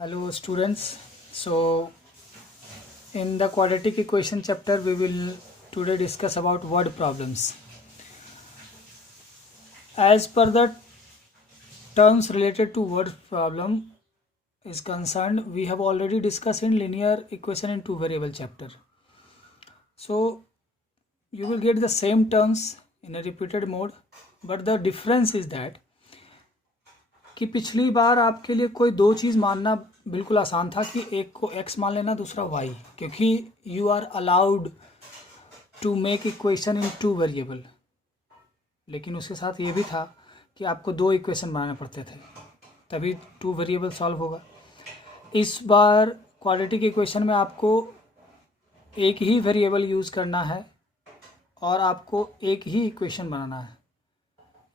Hello students. So in the quadratic equation chapter we will today discuss about word problems. As per the terms related to word problem is concerned, we have already discussed in linear equation in two variable chapter. So you will get the same terms in a repeated mode, but the difference is that कि पिछली बार आपके लिए कोई दो चीज़ मानना बिल्कुल आसान था कि एक को x मान लेना, दूसरा y, क्योंकि you are allowed to make equation in two variable. लेकिन उसके साथ ये भी था कि आपको दो इक्वेशन बनाने पड़ते थे, तभी टू वेरिएबल सॉल्व होगा। इस बार क्वाड्रेटिक इक्वेशन में आपको एक ही वेरिएबल यूज़ करना है और आपको एक ही इक्वेशन बनाना है।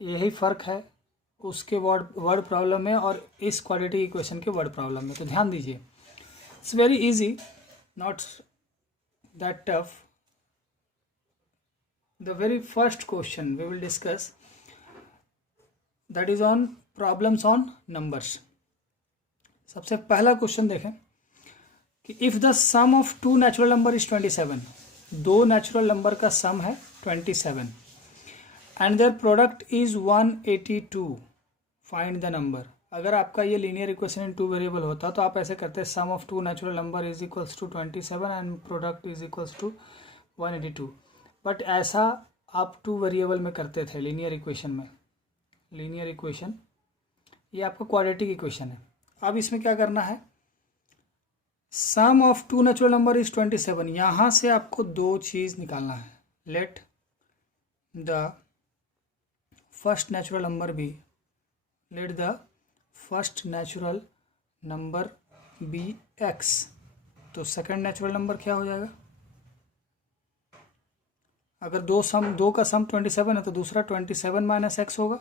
यही फ़र्क है उसके वर्ड प्रॉब्लम में और इस क्वाड्रेटिक इक्वेशन के वर्ड प्रॉब्लम में। तो ध्यान दीजिए, it's very easy, not that tough. The very first question we will discuss that is on problems on numbers. सबसे पहला क्वेश्चन देखें कि if the sum of two natural number is 27, दो नेचुरल नंबर का सम है 27 and their product is 182, find the number. अगर आपका ये linear equation in two variable होता तो आप ऐसे करते, sum of two natural number is equals to 27 and product is equals to 182। But ऐसा आप टू वेरिएबल में करते थे लीनियर इक्वेशन में। लीनियर इक्वेशन ये आपका क्वाड्रेटिक इक्वेशन है। अब इसमें क्या करना है, sum of two natural number is 27, यहाँ से आपको दो चीज़ निकालना है। Let the first natural number be, let the first natural number be x, तो सेकंड नेचुरल नंबर क्या हो जाएगा? अगर दो का सम 27 है तो दूसरा 27 माइनस एक्स होगा।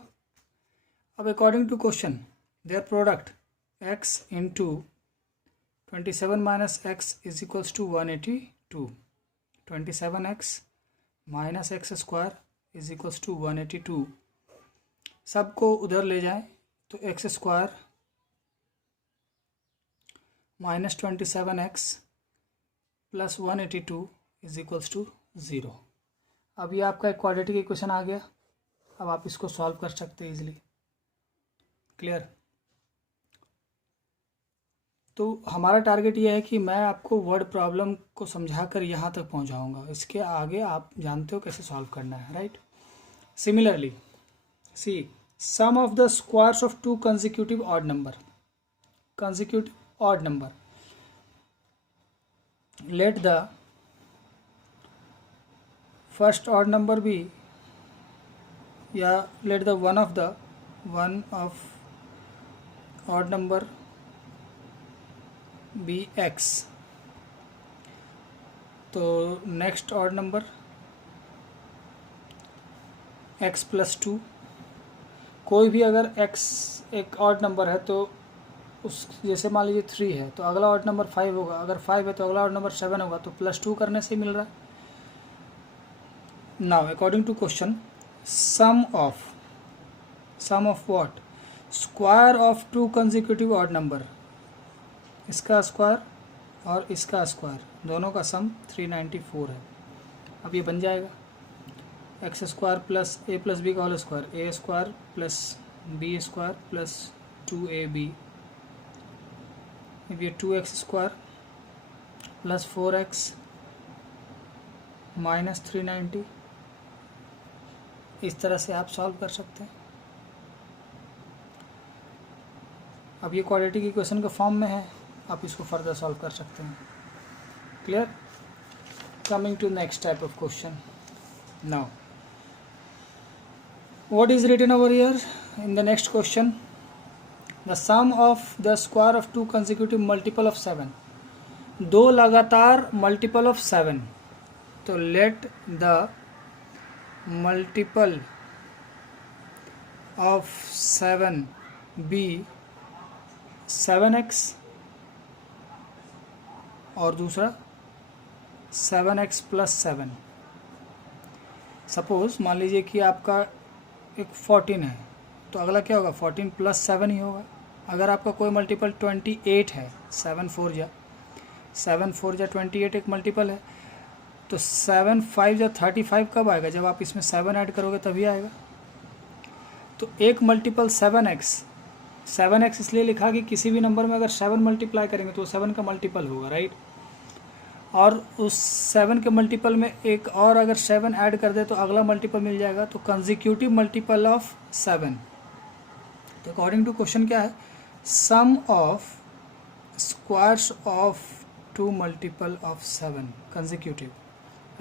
अब according to question their product x into 27 minus x is equals to 182। 27x minus x square is equals to 182। सबको उधर ले जाएं तो x square minus 27x plus 182 is equals to 0। अब ये आपका एक क्वाड्रेटिक इक्वेशन आ गया। अब आप इसको सॉल्व कर सकते हैं इजीली। क्लियर? तो हमारा टारगेट ये है कि मैं आपको वर्ड प्रॉब्लम को समझाकर यहाँ तक पहुँचाऊँगा। इसके आगे आप जानते हो कैसे सॉल्व करना है, right? Similarly see sum of the squares of two consecutive odd number, let the first odd number be, या let the one of odd number be x, तो next odd number x plus 2। कोई भी अगर x एक odd number है तो उस, जैसे मान लीजिए 3 है तो अगला ऑड नंबर 5 होगा, अगर 5 है तो अगला ऑड नंबर 7 होगा, तो +2 करने से मिल रहा है। Now according to question, sum of what? Square of two consecutive odd number, इसका स्क्वायर और इसका स्क्वायर, दोनों का सम 394 है। अब ये बन जाएगा x square plus a plus b का whole square, a square plus b square plus 2ab, अब ये 2x square plus 4x minus 390। इस तरह से आप सॉल्व कर सकते हैं। अब ये क्वाड्रेटिक इक्वेशन के फॉर्म में है, आप इसको फर्दर सॉल्व कर सकते हैं। Clear? Coming to next type of question now, what is written over here in the next question? The sum of the square of two consecutive multiple of 7, दो लगातार मल्टीपल ऑफ 7, तो let the multiple of 7 be 7x और दूसरा 7x plus 7। Suppose मान लीजिए कि आपका एक 14 है तो अगला क्या होगा, 14 प्लस 7 ही होगा। अगर आपका कोई मल्टीपल 28 है, 7 4 जा 28 एक मल्टीपल है, तो 7 5 जा 35 कब आएगा? जब आप इसमें 7 ऐड करोगे तभी आएगा। तो एक मल्टीपल 7x इसलिए लिखा कि किसी भी नंबर में अगर 7 मल्टीप्लाई करेंगे तो 7 का मल्टीपल होगा, राइट। और उस 7 के मल्टीपल में एक और अगर 7 ऐड कर दे तो अगला मल्टीपल मिल जाएगा, तो कंसेक्यूटिव मल्टीपल ऑफ 7। तो अकॉर्डिंग टू क्वेश्चन क्या है, sum of squares of 2 multiple of 7 consecutive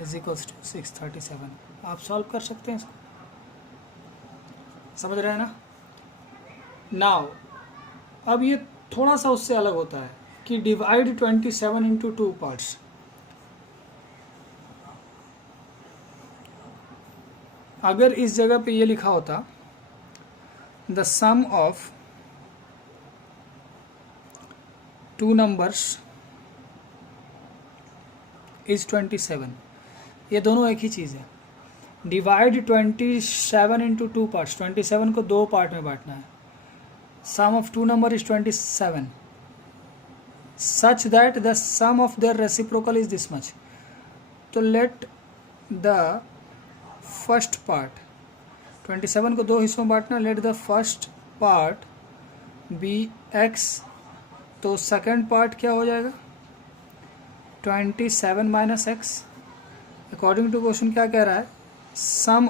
is equals to 637। आप सॉल्व कर सकते हैं इसको, समझ रहे हैं ना। नाउ अब ये थोड़ा सा उससे अलग होता है कि डिवाइड 27 इंटू 2 पार्ट्स। अगर इस जगह पे ये लिखा होता the sum of 2 numbers is 27, ये दोनों एक ही चीज़ है। डिवाइड 27 इंटू 2 पार्ट्स, 27 को 2 पार्ट में बांटना है। Sum of 2 number is 27 such that the sum of their reciprocal is this much. तो लेट द फर्स्ट पार्ट, 27 को 2 हिस्सों में बांटना, let the first part be x, तो सेकेंड पार्ट क्या हो जाएगा 27 minus x. According to question क्या कह रहा है, सम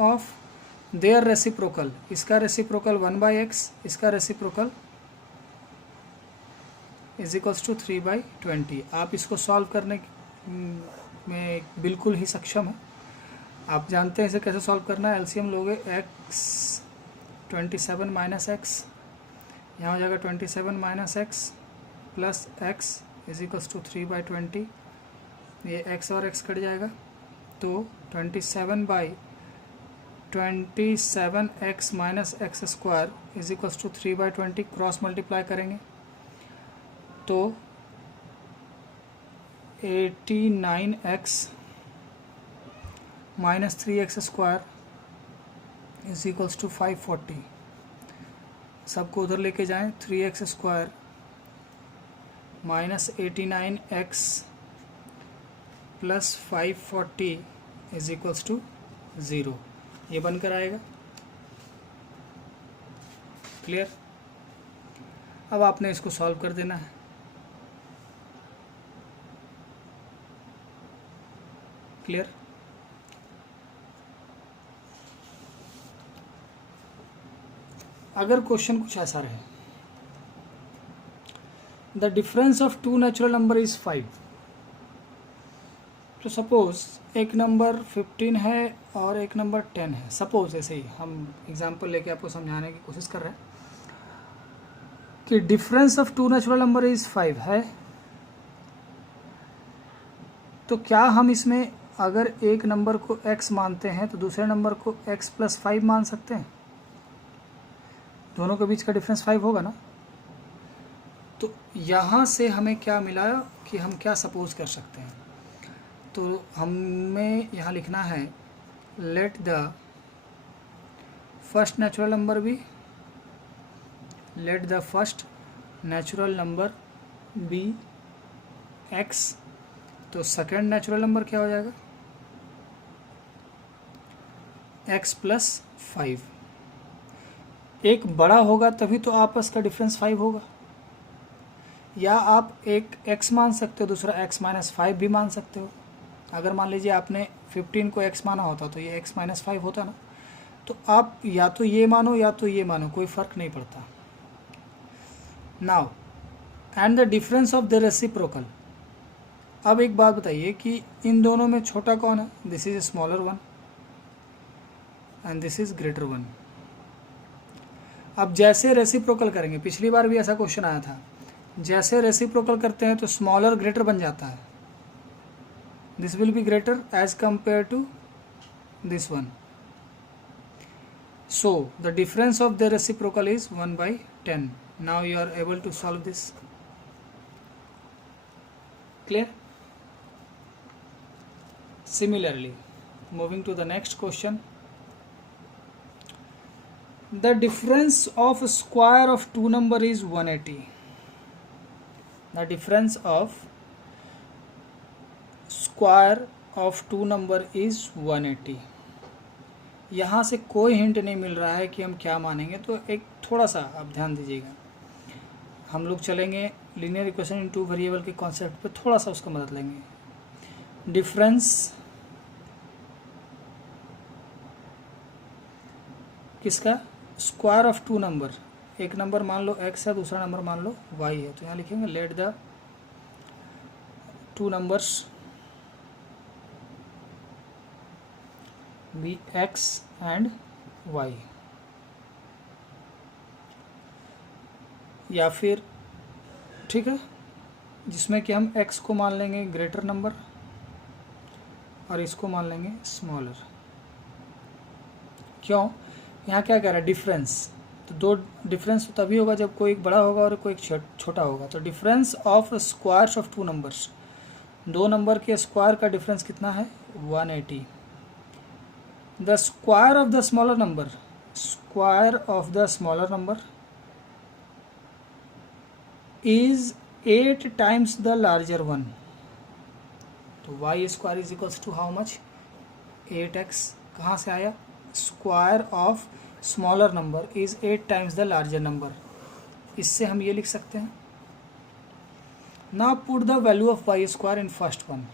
ऑफ देयर रेसिप्रोकल, इसका रेसिप्रोकल 1/x, इसका रेसिप्रोकल इज इक्वल्स टू 3/20। आप इसको सॉल्व करने में बिल्कुल ही सक्षम है, आप जानते हैं इसे कैसे सॉल्व करना है। एलसीएम लोगे x 27 माइनस एक्स, यहाँ हो जाएगा 27 minus x plus x is equals to 3/20। ये x और x कट जाएगा, तो 27/27x minus x square is equals to 3/20। Cross multiply करेंगे तो 89x minus 3x square is equals to 540। सबको उधर लेके जाएं, 3x square minus 89x plus 540 is equals to 0, ये बनकर आएगा। क्लियर। अब आपने इसको सॉल्व कर देना है। क्लियर। अगर क्वेश्चन कुछ ऐसा रहे, the difference of 2 natural number is 5, तो सपोज एक नंबर 15 है और एक नंबर 10 है। सपोज ऐसे ही हम एग्जांपल लेके आपको समझाने की कोशिश कर रहे हैं कि difference of 2 natural number is 5 है, तो क्या हम इसमें अगर एक नंबर को x मानते हैं तो दूसरे नंबर को x प्लस 5 मान सकते हैं? दोनों के बीच का डिफरेंस 5 होगा ना। तो यहाँ से हमें क्या मिला कि हम क्या सपोज कर सकते हैं, तो हमें यहाँ लिखना है let the first natural number be, let the first natural number be x, तो सेकेंड नेचुरल नंबर क्या हो जाएगा x प्लस 5। एक बड़ा होगा तभी तो आपस का डिफरेंस 5 होगा, या आप एक x मान सकते हो, दूसरा x माइनस 5 भी मान सकते हो। अगर मान लीजिए आपने 15 को x माना होता तो ये x माइनस 5 होता ना, तो आप या तो ये मानो या तो ये मानो, कोई फ़र्क नहीं पड़ता। Now and the difference of the reciprocal. अब एक बात बताइए कि इन दोनों में छोटा कौन है? This is smaller one and this is greater one. अब जैसे रेसिप्रोकल करेंगे, पिछली बार भी ऐसा क्वेश्चन आया था, जैसे रेसिप्रोकल करते हैं तो स्मॉलर ग्रेटर बन जाता है। This will be greater as compare to this one, so the difference of the reciprocal is 1/10। Now you are able to solve this. Clear. Similarly, moving to the next question, the difference of square of two number is 180. The difference of square of two number is 180. यहाँ से कोई hint नहीं मिल रहा है कि हम क्या मानेंगे, तो एक थोड़ा सा आप ध्यान दीजिएगा. हम लोग चलेंगे linear equation in two variable के कॉन्सेप्ट पे, थोड़ा सा उसका मदद लेंगे. डिफरेंस किसका? Square of two number. एक नंबर मान लो x है, दूसरा नंबर मान लो y है, तो यहाँ लिखेंगे let the two numbers be x and y. या फिर ठीक है, जिसमें कि हम x को मान लेंगे ग्रेटर नंबर और इसको मान लेंगे स्मॉलर. क्यों? यहाँ क्या कह रहा है? डिफरेंस. तो दो डिफरेंस तो तभी होगा जब कोई एक बड़ा होगा और कोई एक छोटा होगा. तो difference of squares of two numbers, दो नंबर के स्क्वायर का डिफरेंस कितना है? 180. The square of the smaller number, square of the smaller number is 8 times the larger one. तो y square is equals to how much? 8x. कहाँ से आया? Square of smaller number is 8 times the larger number. इससे हम ये लिख सकते हैं. Now put the value of Y square in first one.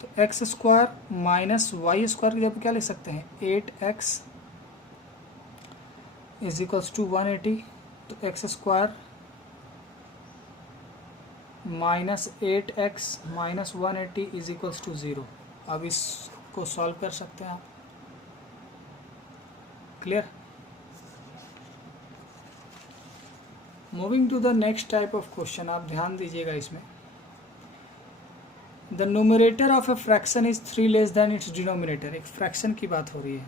तो x square minus y square की जगह क्या लिख सकते हैं? 8x is equals to 180. तो x square minus 8x minus 180 is equals to 0. अब इसको सॉल्व कर सकते हैं आप. Clear? Moving to the next type of question. आप ध्यान दीजिएगा इसमें. The numerator of a fraction is 3 less than its denominator. एक फ्रैक्शन की बात हो रही है.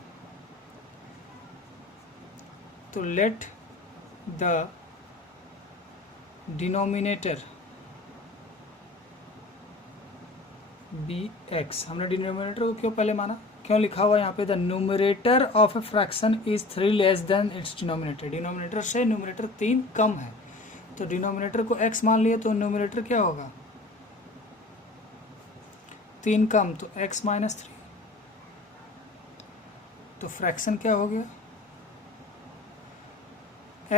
तो let the denominator be x. हमने डिनोमिनेटर को क्यों पहले माना? क्यों लिखा हुआ यहाँ पे? The numerator of a fraction is 3 less than its denominator. Denominator से न्यूमरेटर 3 कम है. तो डिनोमिनेटर को x मान लिए तो न्यूमरेटर क्या होगा? 3 कम, तो x माइनस 3. तो फ्रैक्शन क्या हो गया?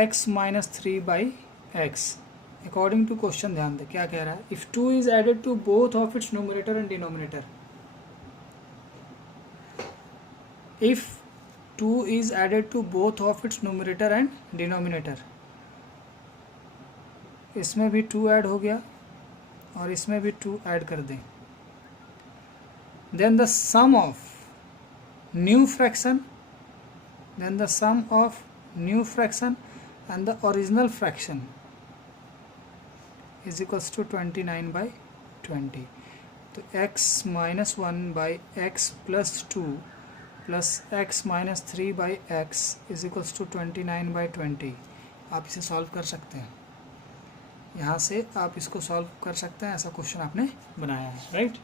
x minus 3 by x. According to question ध्यान दे क्या कह रहा है. If 2 is added to both of its numerator and denominator. If 2 is added to both of its numerator and denominator. इसमें भी 2 ऐड हो गया और इसमें भी 2 ऐड कर दें. Then the sum of new fraction, then the sum of new fraction and the original fraction is equals to 29/20. तो x minus 1 by x plus 2 plus x minus 3 by x is equals to 29/20. आप इसे solve कर सकते हैं. यहाँ से आप इसको सॉल्व कर सकते हैं. ऐसा क्वेश्चन आपने बनाया है, राइट?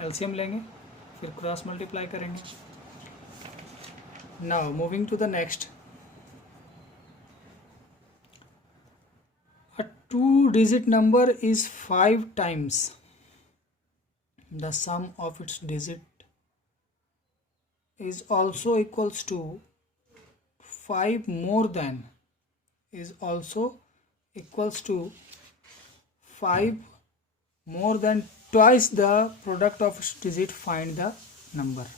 एलसीएम लेंगे, फिर क्रॉस मल्टीप्लाई करेंगे. Now moving to the next. A 2-digit number is 5 times the sum of its digit is also equals to 5 more than is also equals to 5 more than twice the product of its digit. Find the number,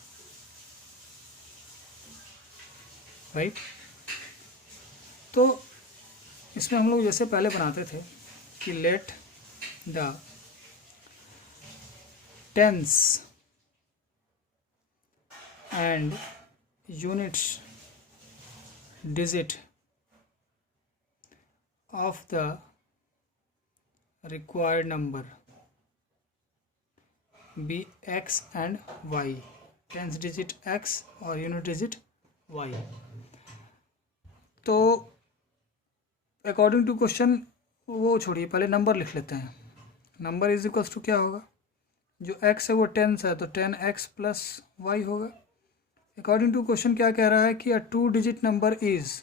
right? तो इसमें हम लोग जैसे पहले बनाते थे कि let the tens and units digit of the required number be x and y. Tens digit x और यूनिट डिजिट y. तो अकॉर्डिंग टू क्वेश्चन वो छोड़िए, पहले नंबर लिख लेते हैं. नंबर इज इक्वल्स टू क्या होगा? जो x है वो 10 है तो 10x प्लस वाई होगा. अकॉर्डिंग टू क्वेश्चन क्या कह रहा है कि a two digit number is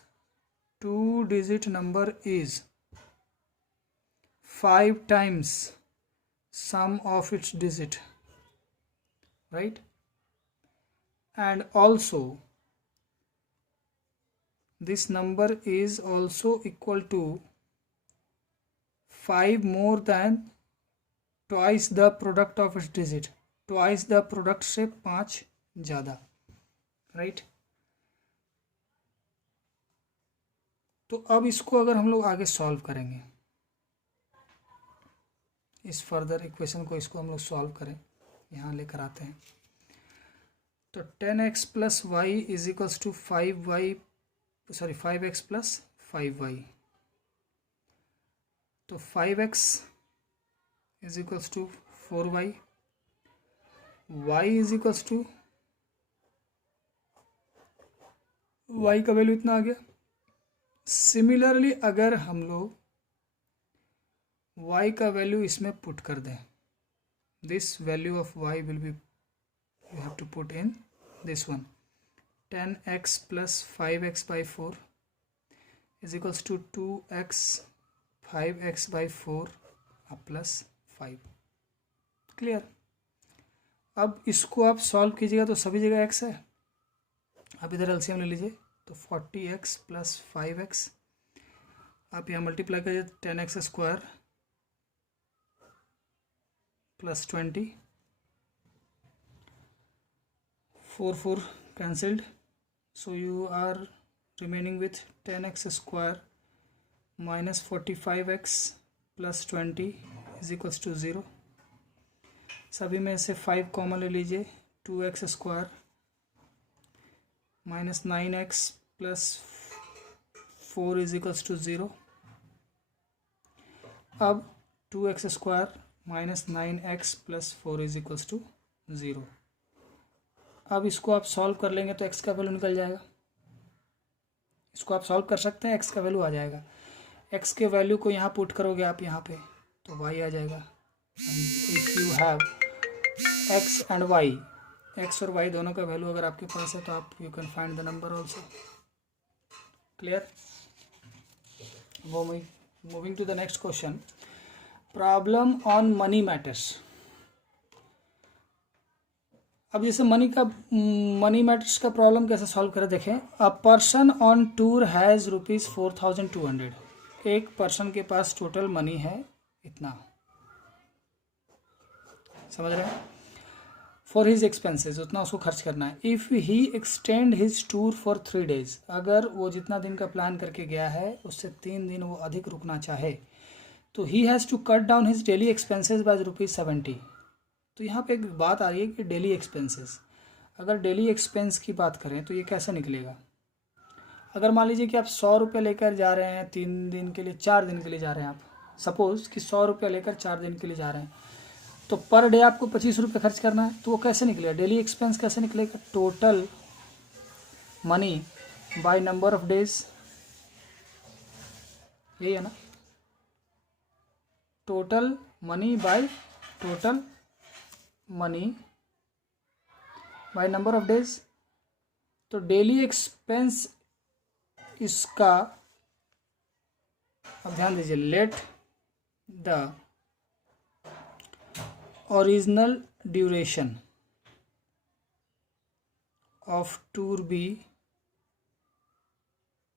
5 times sum of its digit, right? And also this number is also equal to 5 more than twice the product of its digit. twice the product से 5 ज़्यादा, right? तो अब इसको अगर हम लोग आगे solve करेंगे, इस फर्दर इक्वेशन को इसको हम लोग सॉल्व करें, यहाँ लेकर आते हैं। तो 10x plus y is equals to 5x plus 5y। तो 5x is equals to 4y, y is equals to, y का वैल्यू इतना आ गया। सिमिलरली अगर हम लोग y का वैल्यू इसमें पुट कर दें, this value of y will be, you have to put in this one, 10x plus 5x by 4 is equals to 2x 5x by 4 plus 5। Clear? अब इसको आप सॉल्व कीजिएगा तो सभी जगह x है। आप इधर एलसीएम ले लीजिए, तो 40x प्लस 5x, आप यहाँ मल्टीप्लाई करिए 10x square plus 20, 4 cancelled, so you are remaining with 10x square minus 45x plus 20 is equals to 0। सभी में से 5 कॉमन ले लीजिए, 2x square minus 9x plus 4 is equals to 0। अब 2x square minus 9x plus 4 is equals to 0। अब इसको आप solve कर लेंगे तो x का वैल्यू निकल जाएगा। इसको आप सॉल्व कर सकते हैं, x का वैल्यू आ जाएगा। x के वैल्यू को यहाँ पुट करोगे आप यहाँ पे तो y आ जाएगा। If you have x and y, x और y दोनों का वैल्यू अगर आपके पास है तो आप you can find the number also. Clear? Moving to the next question, problem on money matters. अब जैसे मनी मैटर्स का प्रॉब्लम कैसे सॉल्व करें देखें। A person on tour has rupees 4200। एक पर्सन के पास टोटल मनी है इतना, समझ रहे हैं? फॉर हिज एक्सपेंसेस, उतना उसको खर्च करना है। If he extend his tour for 3 days, अगर वो जितना दिन का प्लान करके गया है उससे 3 दिन वो अधिक रुकना चाहे तो he has to cut down his daily expenses by ₹70। तो यहाँ पे एक बात आ रही है कि डेली एक्सपेंसेस, अगर डेली एक्सपेंस की बात करें तो ये कैसे निकलेगा। अगर मान लीजिए कि आप 100 रुपये लेकर जा रहे हैं 3 दिन के लिए, 4 दिन के लिए जा रहे हैं, आप सपोज़ कि 100 रुपये लेकर 4 दिन के लिए जा रहे हैं, तो पर डे आपको 25 रुपये खर्च करना है। तो वो कैसे निकलेगा, डेली एक्सपेंस कैसे निकलेगा? Total money by number of days, यही है ना, total money by number of days. तो डेली एक्सपेंस इसका, अब ध्यान दीजिए, let the original duration of tour be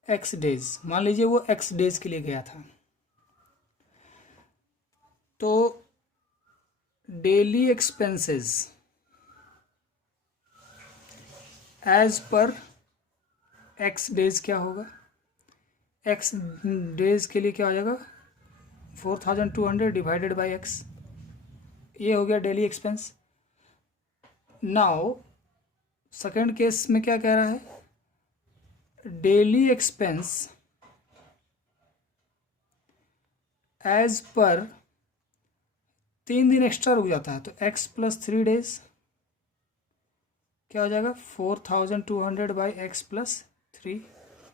x days. मान लीजिए वो x डेज के लिए गया था, तो daily expenses as per x days क्या होगा, x डेज के लिए क्या हो जाएगा 4200 डिवाइडेड बाई x, ये हो गया daily expense. Now second case में क्या कह रहा है, डेली एक्सपेंस एज पर 3 दिन एक्स्ट्रा रुक जाता है तो x प्लस 3 डेज क्या हो जाएगा 4200 बाई x प्लस 3,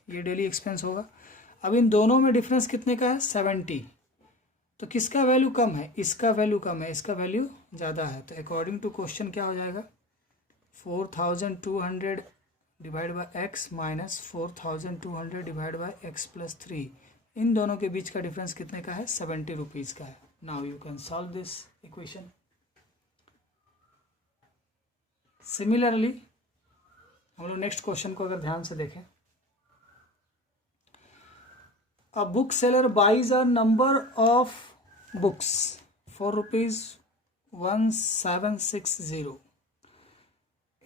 ये डेली एक्सपेंस होगा। अब इन दोनों में डिफरेंस कितने का है 70, तो किसका वैल्यू कम है, इसका वैल्यू कम है, इसका वैल्यू ज़्यादा है। तो अकॉर्डिंग टू क्वेश्चन क्या हो जाएगा 4200 divide by x minus 4200 divide by x plus 3, इन दोनों के बीच का डिफरेंस कितने का है? 70 रुपीज़ का है. Now you can solve this equation. Similarly हम लोग नेक्स्ट क्वेश्चन को अगर ध्यान से देखें, a book seller buys a number of books for ₹1760.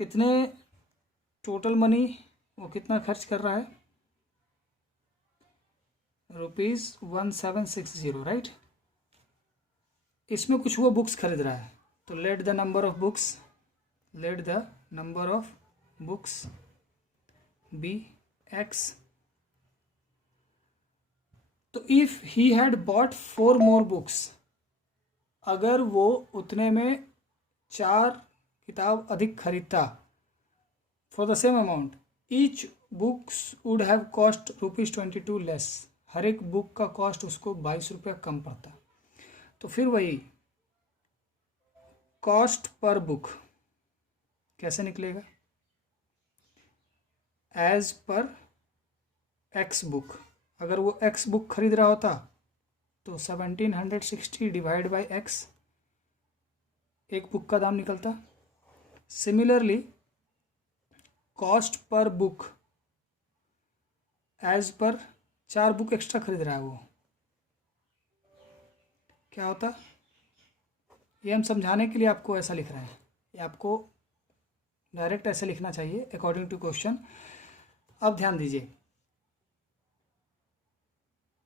इतने टोटल मनी वो कितना खर्च कर रहा है? ₹1760, राइट. इसमें कुछ वो बुक्स खरीद रहा है, तो let the number of books be x. तो if he had bought 4 more books, अगर वो उतने में 4 किताब अधिक खरीदता for the same amount, each books would have cost ₹22 less. हर एक बुक का कॉस्ट उसको 22 रुपया कम पड़ता. तो फिर वही कॉस्ट पर बुक कैसे निकलेगा? As per x book. अगर वो एक्स बुक खरीद रहा होता तो 1760 डिवाइड बाई एक्स एक बुक का दाम निकलता. सिमिलरली कॉस्ट पर book as per 4 book extra खरीद रहा है वो, क्या होता? ये हम समझाने के लिए आपको ऐसा लिख रहे हैं. ये आपको डायरेक्ट ऐसे लिखना चाहिए अकॉर्डिंग टू क्वेश्चन. अब ध्यान दीजिए,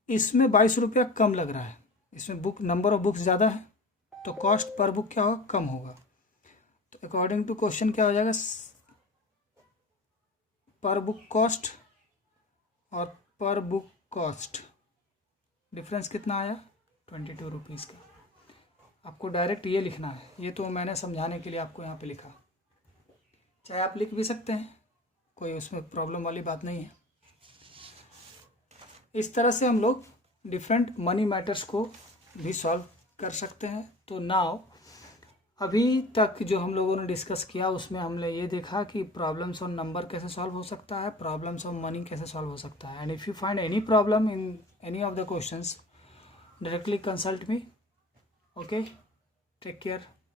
इसमें 22 रुपया कम लग रहा है, इसमें बुक नंबर ऑफ बुक्स ज़्यादा है, तो कॉस्ट पर बुक क्या होगा? कम होगा. तो अकॉर्डिंग टू क्वेश्चन क्या हो जाएगा? पर बुक कॉस्ट और पर बुक कॉस्ट डिफरेंस कितना आया? 22 रुपीज़ का. आपको डायरेक्ट ये लिखना है. ये तो मैंने समझाने के लिए आपको यहाँ पे लिखा, चाहे आप लिख भी सकते हैं, कोई उसमें प्रॉब्लम वाली बात नहीं है. इस तरह से हम लोग डिफरेंट मनी मैटर्स को भी सॉल्व कर सकते हैं. तो नाउ अभी तक जो हम लोगों ने डिस्कस किया उसमें हमने ये देखा कि प्रॉब्लम्स ऑन नंबर कैसे सॉल्व हो सकता है, प्रॉब्लम्स ऑन मनी कैसे सॉल्व हो सकता है. And if you find any problem in any of the questions, directly consult me. Okay, take care.